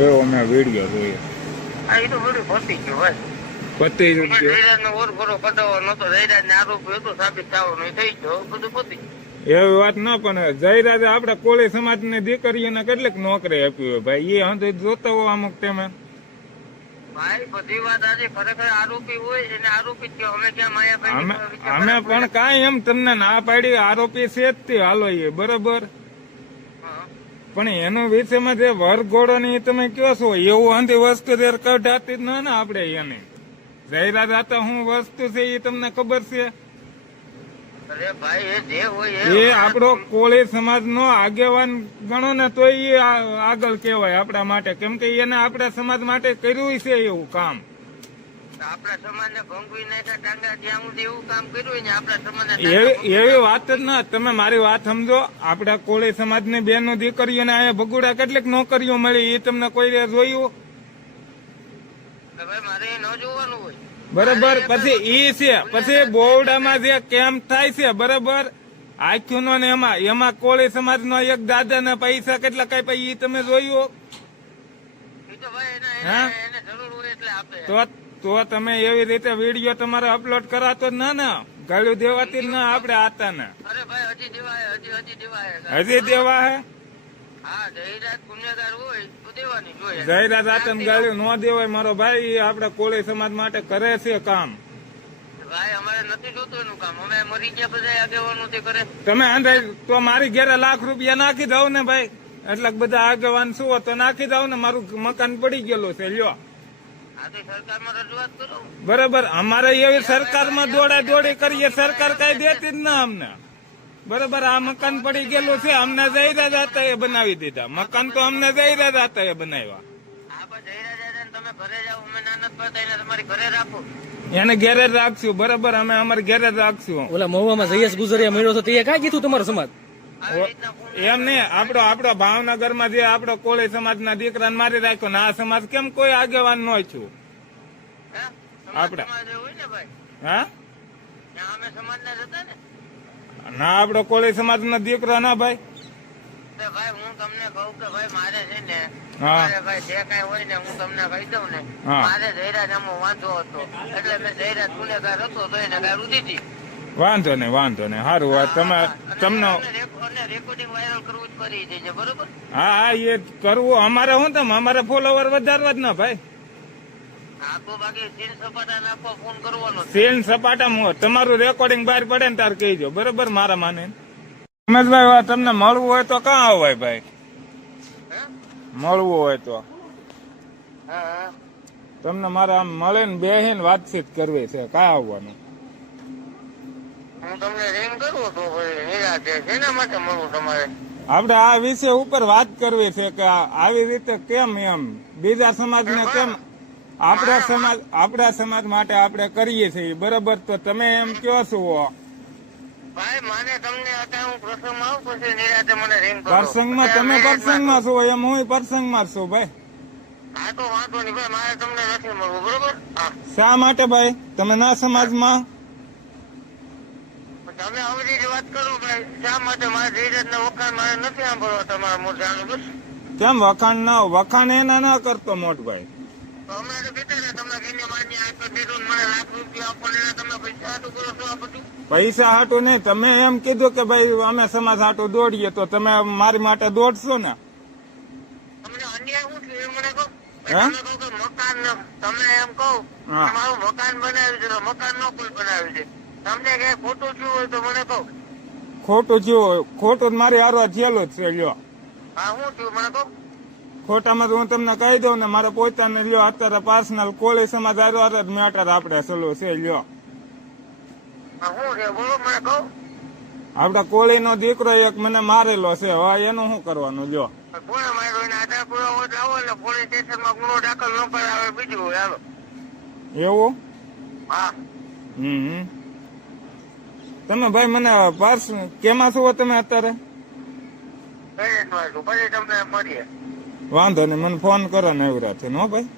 એવો મેં વીડિયો જોયો આ એ તો બધું પતી ગયું ભાઈ પતી જ ગયો. જયરાજ ઓર ભરો કઢાવો નતો જયરાજ ને આરોપ હતો સાબિત થવાનો થઈ ગયો બધું પતી એવી વાત ન પણ જયરાજે આપણે કોળી સમાજની દીકરીઓને કેટલીક નોકરી આપી હોય ભાઈ એ હંધુ જોતા હો અમુક તમે ભાઈ બધી વાત આજે ખરેખર આરોપી હોય એને આરોપી જ અમે અમે અમે પણ કાંઈ એમ તમને ના પાડી આરોપી છે જ તે હાલો એ બરોબર. પણ એનો વિષયમાં જે વરઘોડો ની તમે કયો છો એવું આંધી વસ્તુ કઢાતી જ ન ને આપણે એને. જાહેરાત હતા હું વસ્તુ છે એ તમને ખબર છે? એ આપડો આપણો કોળી સમાજ નો આગેવાન ગણો ને તો એ આગળ કેવાય આપણા માટે. કેમ કે એને આપણા સમાજ માટે કર્યું છે એવું કામ. આપણા સમાજ ભંગવી નાખ્યા ટાંગા જ્યાં સુધી એવું કામ કર્યું ને આપણા સમાજ એવી એવી વાત જ ના તમે મારી વાત સમજો. આપડા કોળી સમાજની બેનો દીકરીઓને અહીંયા ભગુડા કેટલીક નોકરીઓ મળી એ તમને કોઈ જોયું? મારે ન જોવાનું હોય. બરાબર પછી ઈ છે પછી બોવડામાં જે કેમ્પ થાય છે બરાબર? આખ્યું નો ને એમાં એમાં કોળી સમાજ નો એક દાદા ને પૈસા કેટલા કઈ પૈ ઈ તમે જોયું? હા? તો તો તમે એવી રીતે વીડિયો તમારે અપલોડ કરાતો જ ના ને. ગાળ્યું દેવાતી ના આપણે આતા ને હજી દેવા હે હા જયરાજ ગુનેગાર હોય તો દેવાની જોઈએ. જયરાજ આતમ ગાળ્યું ન દેવાય મારો ભાઈ આપડે કોળી સમાજ માટે કરે છે કામ. ભાઈ અમારે નથી જોતું એનું કામ. અમે મરી ગયા બધા આગેવાનો તે કરે. તમે તો મારી ઘેરે લાખ રૂપિયા નાખી દઉં ને ભાઈ. એટલે બધા આગેવાન શું તો નાખી દઉં ને મારું મકાન પડી ગયેલું છે લ્યો. બરાબર અમારે એવી સરકારમાં દોડા દોડી કરીએ સરકાર કઈ દેતી જ ના અમને. બરાબર આ મકાન પડી ગયેલું છે અમને જયરાજ હતા એ બનાવી દીધા. મકાન તો અમને જયરાજ હતા એ બનાવ્યા એને તમારી ઘરે ઘેરે રાખશું બરાબર અમે અમારે ઘેરે રાખશું. ઓલા મહુવામાં જયેશ ગુજરિયા મળ્યો તો તે કાંઈ કીધું તમારો સમાજ? એમ નહીં આપણો આપણો ભાવનગરમાં જે આપણો કોળી સમાજના દીકરાને મારી રાખ્યો ને આ સમાજ કેમ કોઈ આગેવાન નો છું? આપડા. સમાજ હોય ને ભાઈ? હા? ત્યાં અમે સમાજના જ હતા ને. આપણો કોળી દીકરો ના ભાઈ? હું તમને કહું કે ભાઈ મારે છે ને મારે ભાઈ જે કઈ હોય ને હું તમને કહી દઉં ને મારે જયરાજ આમાં વાંધો હતો. એટલે મેં જયરાજ ગુનેગાર હતો તો એને ગારું દીધી વાંધો નહીં વાંધો નહીં. સારું વાત તમે તમને હા હા એ કરવું. અમારે શું તમે અમારે ફોલોવર વધારવા જ ના ભાઈ. સીન સપાટા તમારું રેકોર્ડિંગ બહાર પડે ને તાર કહીજો બરોબર? મારા માને. રમેશભાઈ તમને મળવું હોય તો કાં આવાય ભાઈ? મળવું હોય તો. તમને મારે આમ મળે ને બેહીને વાતચીત કરવી છે કાં આવવાનું? હું તમને રિંગ કરું તો ભાઈ નિરાતે શેના માટે મળવું તમારે. આપણે આ વિષય ઉપર વાત કરવી છે કે આવી રીતે કેમ એમ? બીજા સમાજને કેમ? આપણા સમાજ આપણા સમાજ માટે આપણે કરીએ છીએ. બરાબર? તો તમે એમ કયો છો. ભાઈ માને તમને હું પ્રસંગમાં આવું પછી નિરાતે મને રિંગ કરો. પ્રસંગમાં તમે પ્રસંગમાં છો એમ હું પ્રસંગમાં છું ભાઈ. હા તો વાંધો નહીં ભાઈ મારે તમને નથી મળવું બરોબર? શા માટે ભાઈ? તમે ના સમાજમાં? તમે અવધી વાત કરો ભાઈ શા માટે મારા ધીરજ ને વખાણ મારે નથી સાંભળવા તમારા મોઢે આનું બસ? કેમ વખાણ ના વખાણ એના ના કરતો મોટ ભાઈ. અમે તો કીધું તમને કહીને માન્ય આપી દીધું મને લાખ રૂપિયા આપો ને તમે પૈસા હાટું કરો છો આ બધું? પૈસા હાટું નહીં. તમે એમ કીધું કે ભાઈ અમે સમાજ હાટું દોડીએ તો તમે મારી માટે દોડશો ને? તમને અન્યાય શું થયું મને કહો? હા? તમે કે મકાન તમે એમ કહો હા. મારું મકાન બનાવ્યું છે મકાન નો કોઈ બનાવ્યું છે. તમને કે ખોટું થયું હોય તો મને કહો. ખોટું થયું ખોટું મારી હારવા થયેલું જ છે લ્યો. હા થયું? મને કહો. ખોટામાં હું તમને કહી દઉં ને મારા પોતાને લ્યો અત્યારે પર્સનલ કોળી સમાજ હારો હાર જ મેટર આપણે સલો છે લ્યો. આપડા કોળી નો દીકરો એક મને મારેલો છે હવે એનું શું કરવાનું લ્યો. એવું? હમ. તમે ભાઈ મને પાર્સ કેમાં છો તમે અત્યારે? વાંધો નહીં મને ફોન કરો ને એવરાથી હો ભાઈ.